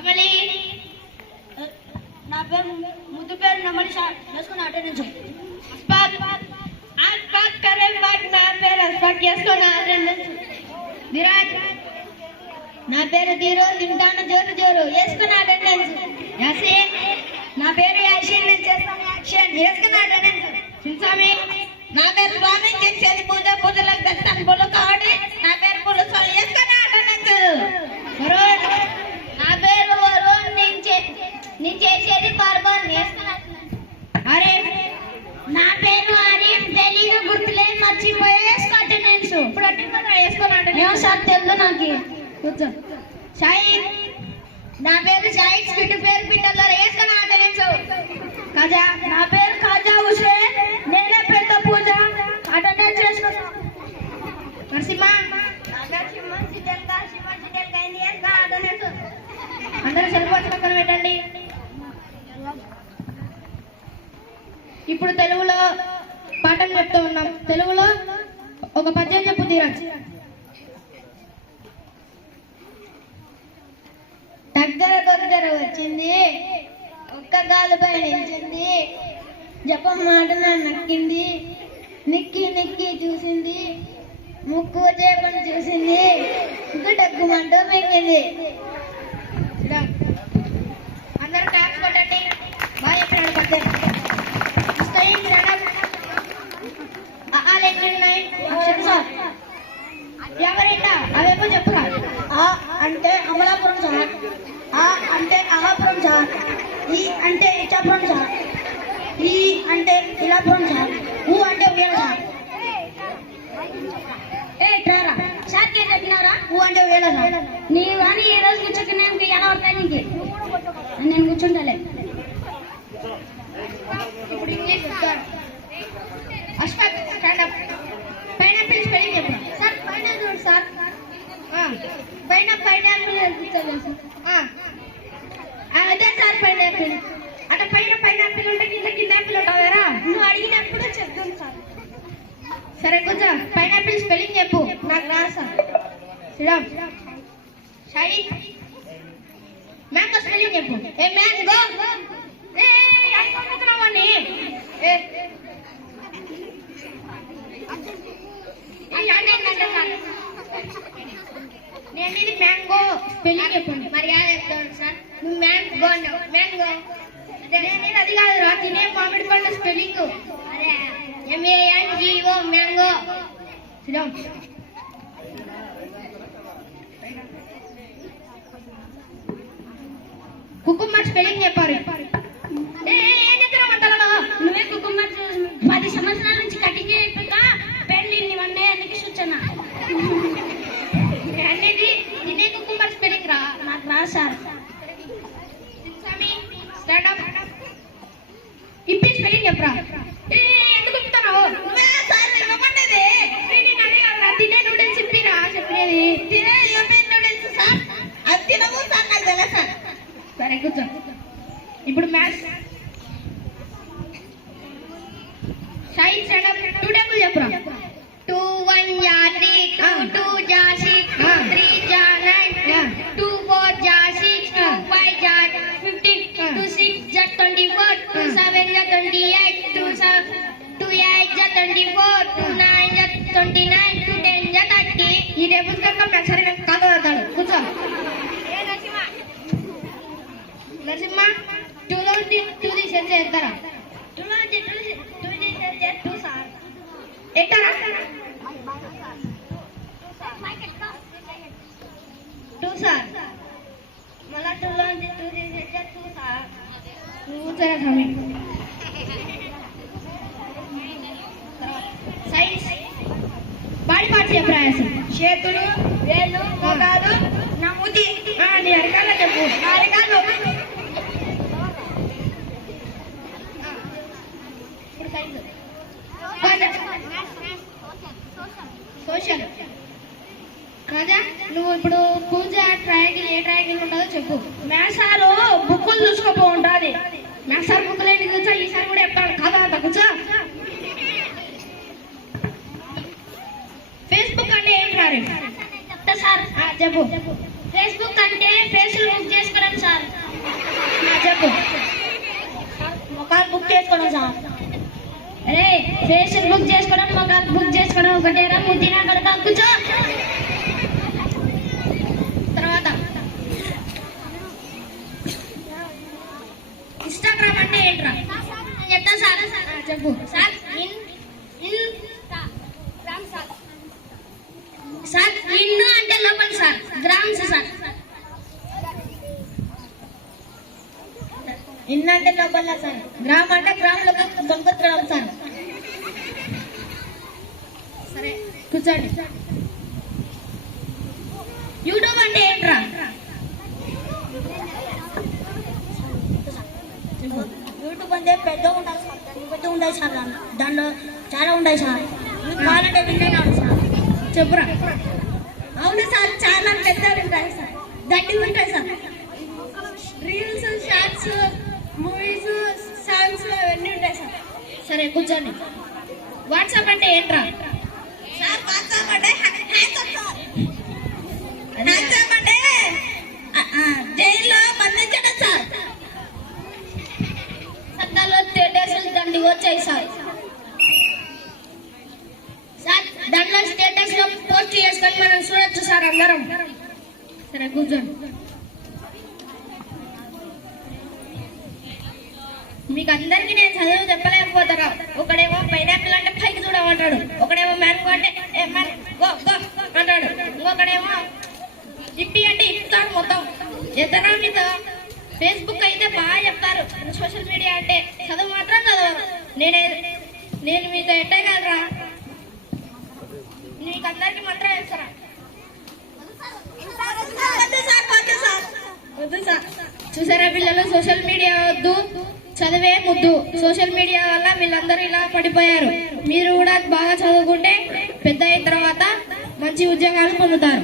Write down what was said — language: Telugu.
అమలి నా పేరు ముద్దు పేరు నమలి సార్ వేసుకుని అటెండెన్స్ అస్పాక్ అస్పాక్ కరే బాట్ నా పేరు అస్పాక్ వేసుకుని అటెండెన్స్ విరాజ్ నా పేరు ధీరో తింటాను జోరు జోరు వేసుకుని అటెండెన్స్ యాసిన్ నా పేరు యాసిన్ నేను చేస్తాను యాక్షన్ వేసుకుని అటెండెన్స్ సిన్సామి నా పేరు స్వామి చేసేది పూజ పూజలకు తెస్తాను బొలు కావడి నా పేరు పులుసు వేసుకుని అటెండెన్స్ వరుణ్ నా పేరు వరుణ్ నేను చేసేది కార్బన్ వేసుకుని అరే నా పేరు ఆరిఫ్ తెలీదు గుర్తులేదు మర్చిపోయి అటెండెన్స్ ఇప్పుడు అటెండెన్స్ వేసుకుని అటెండెన్స్ సార్ తెలుసు నాకు కూర్చో షాహిద్ నా పేరు షాహిద్ స్కిట్ పేరు పిట్టల్లో వేసుకుని అటెండెన్స్ కాజా నా పేరు కాజా హుసేన్ నేనే పెద్ద పూజ అటెండెన్స్ వేసుకున్నా నరసింహ అందరూ సెలవు పక్కన పెట్టండి. ఇప్పుడు తెలుగులో పాఠం చెప్తూ ఉన్నాం. తెలుగులో ఒక పద్యం చెప్పు ధీరజ్. దగ్గర వచ్చింది ఒక్క గాలిపై నిలిచింది జపం మాట నక్కింది నిక్కి నిక్కి చూసింది ముక్కు చేపను చూసింది డగ్గుమంటూ మింగింది. అందరూ ట్యాక్స్ కొట్టండి. బాగా చెప్పినాడు పద్యం. ఎవరైనా అవేమో చెప్పురా. ఆ అంటే అమలాపురం సార్, ఆ అంటే అహాపురం సార్, ఈ అంటే ఇచ్చాపురం సార్, ఈ అంటే ఇలాపురం సార్, ఊ అంటే ఉయ్యాల సార్. ట్రారా సార్ కే చెప్పినారా ఊ అంటే ఉయ్యాల సార్. నీవు కానీ ఈ రోజు కూర్చోకి ఎలా అవుతాయి నీకు? నేను కూర్చుంటలే. ఇప్పుడు English sir Ashfaq stand up. Pineapple spelling చెప్పు సార్. పైనాపిల్ సార్ పైనాపిల్ అదే సార్ పైనాపిల్. అంటే పైన పైనాపిల్ ఉంటే కింద యాపిల్ ఉంటారా? నువ్వు అడిగినప్పుడు చెప్తాను సార్. సరే కూర్చో. పైనాపిల్ స్పెల్లింగ్ చెప్పు. నాకు రా sir. Sriram Shahid mango spelling చెప్పు. ఏ మ్యాంగో అనుకుంటున్నావని నేను ఇది మ్యాంగో స్పెల్లింగ్ చెప్పండి. మర్యాద చెప్తాను సార్. నువ్వు మ్యాంగో అన్నావు. మ్యాంగో నేను అది కాదు రా. తినే మామిడి పండు స్పెల్లింగ్ అదే MANGO మ్యాంగో. శ్రీరామ్ కుకుమ్మర్ స్పెల్లింగ్ చెప్పారు. ఏం చెప్తున్నావు అంతలో? నువ్వే కుకుమ్మర్ 10 సంవత్సరాల నుంచి కటింగ్ అయిపోక పెళ్ళి ఇవన్నీ అందుకే సూచన అనేది తినే కుకుమ్మర్ స్పెల్లింగ్ రా. నాకు రా సార్. ఇప్పి స్పెల్లింగ్ చెప్పరా. ఎందుకు చెప్తున్నావు? తినే నూడిల్స్ ఇప్పిరా చెప్పేది. తినే నూడిల్స్ సార్ అది తినవు సార్ నాకు తెలుసా సార్. సరే కూర్చో. ఇప్పుడు మ్యాథ్స్ సైన్స్ స్టాండప్ 2 టేబుల్ చెప్పురా. 2 1 జా 3 2 2 జా 6 2 3 జా 9 2 4 జా 6 2 5 జా 15 2 6 జా 24 2 7 జా 28 2 8 జా 34 2 9 జా 29 2 10 జా 30. ఈ టేబుల్స్ కనుక సరే నాకు కాదు అవుతాడు. కూర్చో. నరసింహ 2 నుంచి 2 తీసేసి ఎత్తారా. 2 నుంచి 2 తీసేసి 2 సార్ ఎత్తారా. 2 సార్ మళ్ళా 2 నుంచి 2 తీసేసి 2 సార్. నువ్వు కూర్చోరా స్వామి. సైన్స్ బాడీ పార్ట్స్ చెప్పరా. చేతులు వేళ్ళు మోకాలు నా మూతి నీ అరకాల చెప్పు. నా అరకాలు సోషల్ కాదా. నువ్వు ఇప్పుడు పూజ ట్రయాంగిల్ ఏ ట్రయాంగిల్ ఉంటుందో చెప్పు. మ్యాథ్సారు బుక్కులు చూసుకోపో ఉంటుంది. మ్యాథ్సార్ బుక్కులు ఏంటి కూర్చో. ఈసారి కూడా చెప్తాను కాదా అంత కూర్చో. ఫేస్బుక్ అంటే ఏంటి చెప్తా సార్ చెప్పు. ఫేస్బుక్ అంటే ఫేసులు బుక్ చేసుకోవడం సార్. చెప్పు. మొఖాలు బుక్ చేసుకోవడం సార్. అరే ఫేసులు బుక్ చేసుకోవడం మొఖాలు బుక్ చేసుకోవడం ఒకటేరా ముద్దినా కడక కూర్చో. తర్వాత ఇన్స్టాగ్రామ్ అంటే ఏంట్రా? చెప్తా సార్. చెప్పు సార్. సార్ ఇన్ అంటే లోపల సార్, గ్రామ్స్ సార్. ఇన్ అంటే లోపల సార్, గ్రామ్ అంటే గ్రాములకు దొంగతనం సార్. సరే కూర్చోండి. యూట్యూబ్ అంటే ఏంట్రా? యూట్యూబ్ అంటే పెద్ద ఉంటుంది సార్, పెద్ద ఉంటాయి సార్, దాంట్లో చాలా ఉంటాయి సార్. కావాలంటే విన్నాను సార్. చెప్పురా. అవును సార్, చాలా పెద్దవి ఉంటాయి సార్, గడ్డి ఉంటాయి sir. Reels, shorts, movies, songs అవన్నీ ఉంటాయి సార్. సరే కూర్చోండి. వాట్సాప్ అంటే ఏంట్రా? సార్ వాట్సాప్ అంటే హ్యాకప్ సార్. హ్యాకప్ అంటే జైల్లో బంధించడం సార్. సంఘాల్లో స్టేటస్ దండి వచ్చాయి సార్. సార్ దాంట్లో స్టేటస్ లో పోస్ట్ చేసుకొని మనం చూడొచ్చు సార్ అందరం. సరే కూర్చోండి. మీకు అందరికీ నేను చదువు చెప్పలేకపోతారా? ఒకడేమో పైనాపిల్ అంటే పైకి చూడమంటాడు, ఒకడేమో మ్యాంగో అంటే అంటాడు, ఇంకొకడేమో ఇప్పి అంటే ఇప్పుతాడు మొత్తం. ఎంతనా మీతో ఫేస్బుక్ అయితే బాగా చెప్తారు, సోషల్ మీడియా అంటే చదువు మాత్రం చదవరు. నేను మీతో ఎట్టే కాదురా, మీకు అందరికీ మంత్రం వేస్తారా? వద్దు సార్. చూసారా పిల్లలు, సోషల్ మీడియా వద్దు, చదివే ముద్దు. సోషల్ మీడియా వల్ల వీళ్ళందరూ ఇలా పడిపోయారు. మీరు కూడా బాగా చదువుకుంటే పెద్ద అయిన తర్వాత మంచి ఉద్యోగాలు పొందుతారు.